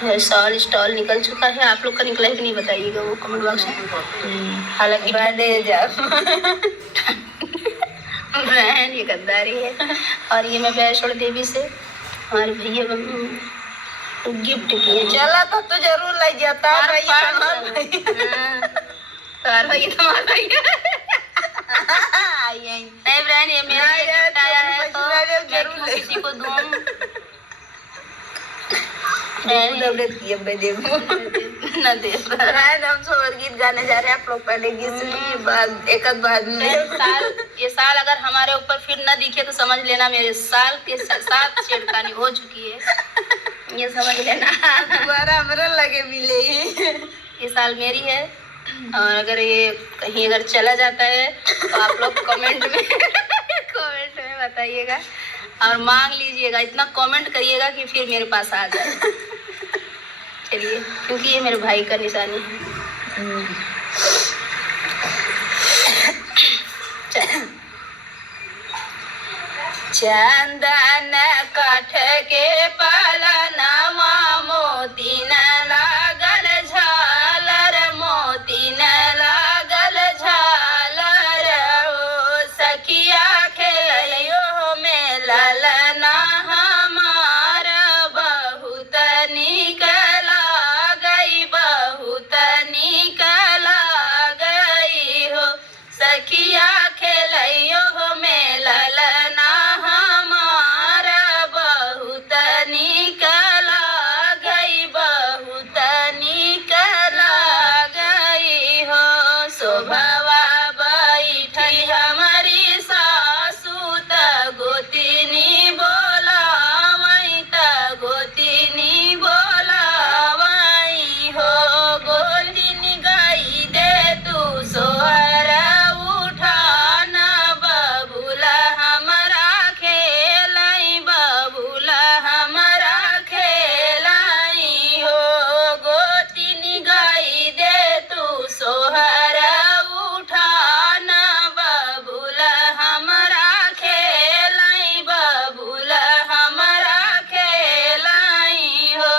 साल स्टॉल निकल चुका है। आप लोग का निकला है कि नहीं बताइएगा वो कमेंट बॉक्स में। हालांकि बहन ये गद्दारी है। और ये मैं वैष्णो देवी से हमारे भैया गिफ्ट किए। चला तो जरूर ले जाता भाई। तार भाई तुम्हारा भैया नहीं बहन, ये मेरा गिफ्ट आया है तो मैं क्यों किसी को दूं। न दे हम छोड़ गीत गाने जा रहे हैं। आप लोग पहले गीत सुनिए, बाद एक बाद में ये साल अगर हमारे ऊपर फिर न दिखे तो समझ लेना मेरे साल के साथ छेड़खानी हो चुकी है, ये समझ लेना। दोबारा हमरा लगे मिले ये साल मेरी है। और अगर ये कहीं अगर चला जाता है तो आप लोग कमेंट में बताइएगा और मांग लीजिएगा। इतना कमेंट करिएगा कि फिर मेरे पास आ जाए। चलिए, क्योंकि ये मेरे भाई का निशानी है। चंदन काठ के पालनवा मोती न लागल झालर, मोती न लागल झालर। ओ सखिया खेलियो में ललना हमार, बहुत नीक लागई, बहुत नीक लागई हो। सखिया खेलियो में ललना हमार, बहुत नीक लागई, बहुत नीक लागई हो। शोभवा बैठी हमारी सासू त गोतिनी बोलावई, त गोतिनी बोलावई हो। गोतिनी गई दे तू सोहर उठान, बबुला हमरा खेलाई, बबुला हमरा खेलाई हो। गोतिनी गई दे तू सोहर उठान, बबुला हमरा खेलाई, बबुला हमरा खेलाई हो।